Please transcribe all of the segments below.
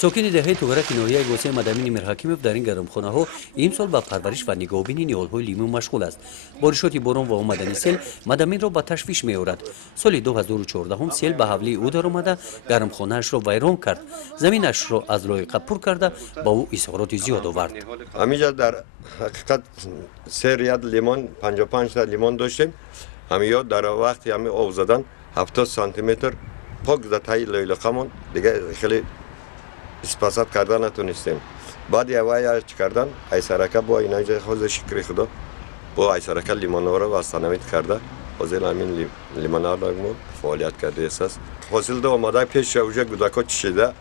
ساکن دهه توگرک ناحیه گوسه مدامین میرحکیمов در این گرمخانه‌ها امسال به پرورش و نگهبانی نیال‌های لیمو مشغول است. بارشات باران و آمدن سیل مدامین را به تشویش می‌آورد. سال 2014 سیل به حوله او درآمده گرمخانه‌اش را ویران کرد. زمینش را از لایقه پر کرده با او اظهارات زیاد آورد. همینجا در حقیقت 3 ریال لیمون 55 تا لیمون داشتیم. همینجا در وقتی همین آب زدن 70 سانتی متر پاک زدای لیلقمون دیگه خیلی استفاده کردن نتونستیم. بعد یه وای کردن ایسرکه با اینجا خود شکر خدا با ایسرکه لیمونا رو واستانمید کرده. حاضر همین لیمونا رو فعالیت کرده است. حاصل دو آماده پیش اوجه گوداکو چیده.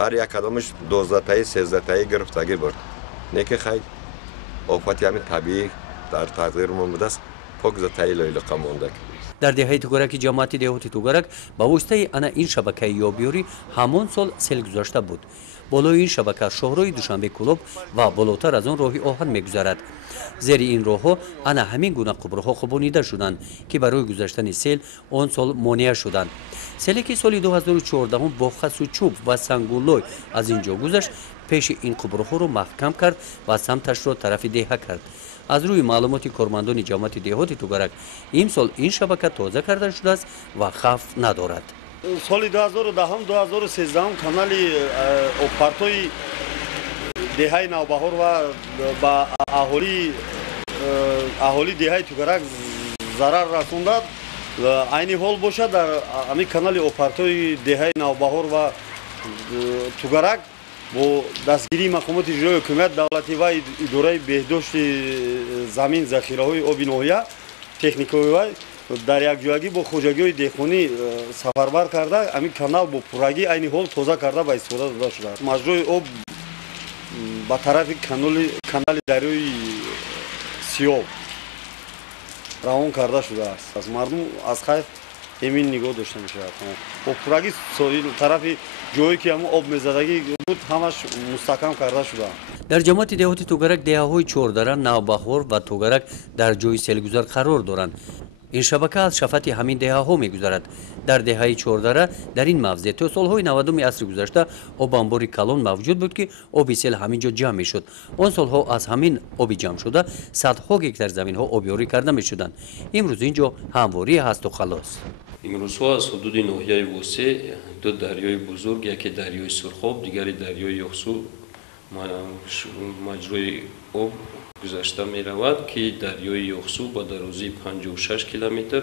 هر یک کدامش 12 تایی 13 تایی گرفتگی برد. نیکی خیلی آفتی همین طبیعی در تغییر بوده است. پاک زدای لیلقه مونده. در دهه توگرک جماعت دهاتی توگرک با واسطه این شبکه یابیوری همان سال سیل گذاشته بود. بالای این شبکه شهرهای دوشنبه کلوب و بالاتر از آن راه آهن میگذرد. زیر این راهها همین گونه قبرها خوابانیده شدند که برای گذشتن سیل آن سال مانع شدند. سیلی که سال 2014 با خس و چوب و سنگولای از اینجا گذشت پیش این قبرها را محکم کرد و سمتش را طرف دهه کرد. از روی معلومات کارمندان جماعت دهاتی توگرک امسال این شبکه تازه کرده شده است و خوف ندارد. سال 2010-2013 کانالی آپارتوی دهه نوبهار و با اهالی دهه توگرک ضرر رسونده. عین حال باشد در همین کانال آپارتوی دهه نوبهار و توگرک با دستگیری مقامات اجرایی حکومت دولتی و اداره بهداشت زمین ذخیره‌های آبی ناحیه تکنیک‌های و در یک جایگی با خوجگی دهقانی سفربر کرده همین کانال با پرگی عین حال تازه کرده به استفاده داده شده. مجرای آب به طرف کانال دریای سیاه روان کرده شده است. از مردم از خیف همین نگاه داشته میشه. با پرگی طرف جایی که همون آب میزدگی بود همش مستحکم کرده شده. در جماعت دهاتی توگرک دهه‌های چهاردره، نوبهار و توگرک در جای سیلگذار قرار دارند. این شبکه از شفت همین دهه‌ها میگذرد. در دهه چهاردره در این موضع تا سالهای 90 عصر گذشته آب انباری کلان موجود بود که آب سیل همینجا جمع میشد. آن سالها از همین آبی جمع شده صدها گکتار زمین ها آبیاری کرده میشدند. امروز اینجا همواری هست و خلاص. امروزها از حدود ناحیه واسه دو دریای بزرگ، یکی دریای سرخاب دیگری دریای یخسو مجرای آب گذشته می رود که دریای یخسو با درازی 56 کیلومتر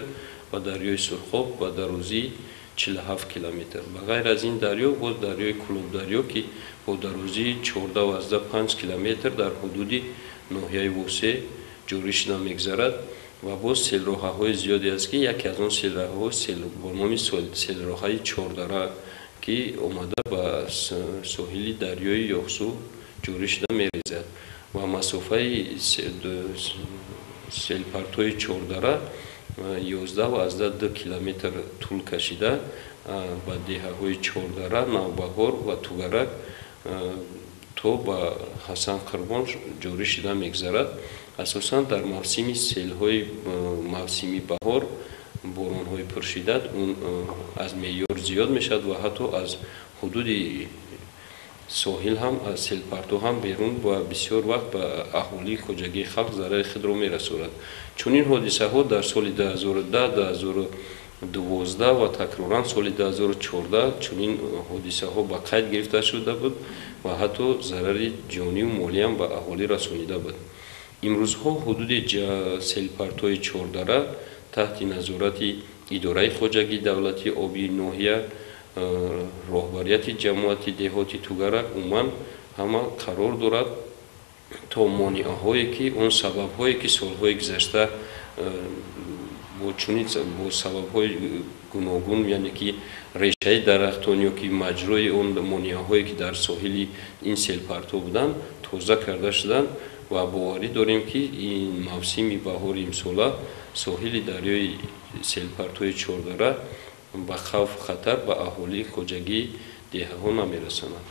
و دریای سرخاب با درازی 47 کیلومتر. بغیر از این دریا باز دریای کلوب دریا که با درازی 14 و 5 کیلومتر در حدود ناحیه واسه جاری شده میگذرد و باز سیل راه‌های زیادی است که یکی از آن سیل راه‌ها با نام سیل راه‌های چهاردره که آمده به ساحل دریای یخسو جاری شده می‌ریزد و مسافه سیل پرتوی چهاردره 11 و 2 کیلومتر طول کشیده با دهه‌های چهاردره، نوبهار و توگرک تا با حسن قربان جاری شده می‌گذرد. اساساً در موسم سیل‌های موسمی بهار باران‌های پرشدت اون از معیار زیاد میشد و حتی از حدود ساحل هم از سیل پرتو هم بیرون و بسیار وقت به اهالی خوجگی خلق ضرر خود را میرساند. چون این حادثه ها در سال 2010 2012 و تکرارا سال 2014 چون این حادثه ها به قید گرفته شده بود و حتی ضرر جانی و مالی هم به اهالی رسانیده بود. امروزها حدود سیل پرتوی چهاردره تحت نظارت اداره خوجگی دولتی آبی ناحیه راهبریت جماعت دهاتی توگرک عموما همه قرار دارد تا مانعهایی که اون سبب‌هایی که سال‌های گذشته با سبب‌های گوناگون یعنی که ریشه درختان یا که مجرای اون مانعهایی که در ساحل این سیل پرتو بودن تازه کرده شدن و باوری داریم که این موسم بهار امسال ساحل دریای سیل پرتوی چهاردره با خوف خطر به اهالی خوجگی دهه‌ها نمی‌رساند.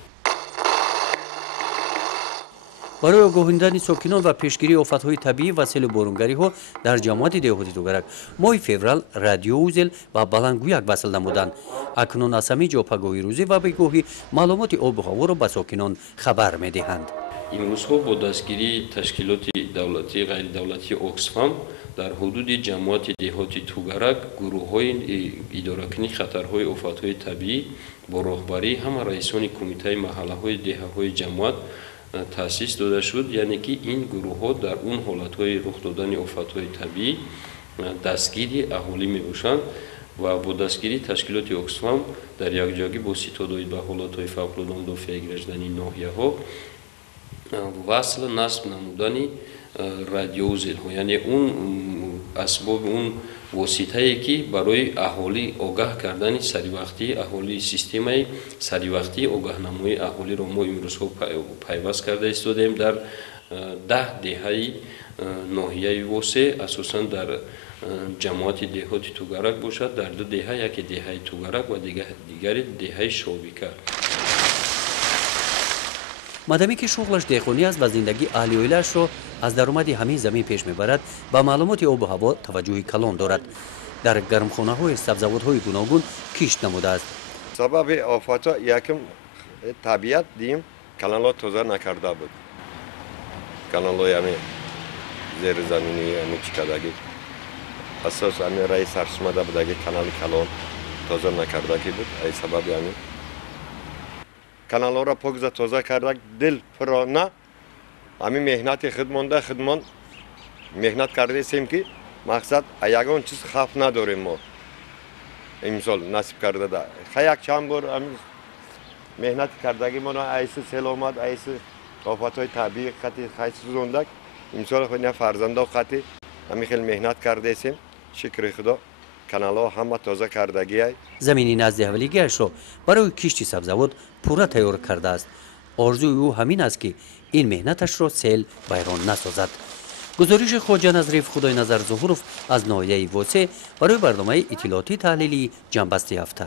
برای آگاهاندن ساکنان و پیشگیری آفت‌های طبیعی و سیل و بارونگری‌ها در جماعت دهاتی توگرک ماه فوریه رادیو اوزل و بلندگویک وصل نمودند. اکنون از همه جا پگاهی روزی و بگاهی معلومات آب و هوا را به ساکنان خبر می‌دهند. имрӯзҳо бо дастгирии ташкилоти давлатӣ ғайридавлатии оксфам дар ҳудуди ҷамоати деҳоти тугарак гурӯҳҳои идоракунӣ хатарҳои офатҳои табиӣ бо роҳбарии ҳама раисони кумитаи маҳаллаҳои деҳаҳои ҷамоат таъсис дода шуд, яъне ки ин гурӯҳҳо дар он ҳолатҳои рух додани офатҳои табиӣ дастгири аҳолӣ мебошанд ва бо дастгирии ташкилоти оксфам дар якҷоягӣ бо ситодаи ба ҳолатҳои фавқулодда мудофиаи гирифтани ноҳияҳо васл насб намудани радиоузелҳо, яъне он асбоби он воситае ки барои аҳолӣ огаҳ кардани саривақтии аҳолии системаи саривақтии огаҳнамоии аҳолиро мо имрӯзҳо пайваст карда истодаем дар 10 деҳаи ноҳияи восе, асосан дар ҷамоати деҳоти тугарак бошад, дар 2 деҳа, яке деҳаи тугарак ва дигаре деҳаи шовика. мадами ки шуғлаш деҳқонӣ аст ва зиндагии аҳли оилаашро аз даромади ҳамаи замин пеш мебарад, ба маълумоти обу ҳаво таваҷҷӯҳи калон дорад. дар гармхонаҳои сабзавотҳои гуногун кишт намудааст. сабаби офата якум табиат дим каналҳо тоза накарда буд. каналҳои ами зеризаминӣ ами чикадагӣ асос ами раи саршумада будаги канали калон тоза накардагӣ буд. ай сабаби ами каналҳоро покза тоза карда дил пурона ами меҳнати худмонда худмон меҳнат кардесем ки мақсад ягон чиз хавф надорем мо имсол насиб кардада як чанд бор меҳнати кардагимона айси селомат айси офатҳои табиӣ қати хайси зондак имсол хуна фарзандо қати ами хел меҳнат кардесем шукри худо каналҳо ҳама тоза кардагиай. замини назди ҳавлигиашро барои кишти сабзавот пурра тайёр кардааст. орзуи ӯ ҳамин аст ки ин меҳнаташро сел вайрон насозад. гузориши хоҷа назриф худойназар зуҳуров аз ноҳияи восе барои барномаи иттилоотӣ таҳлилии ҷанбасти ҳафта.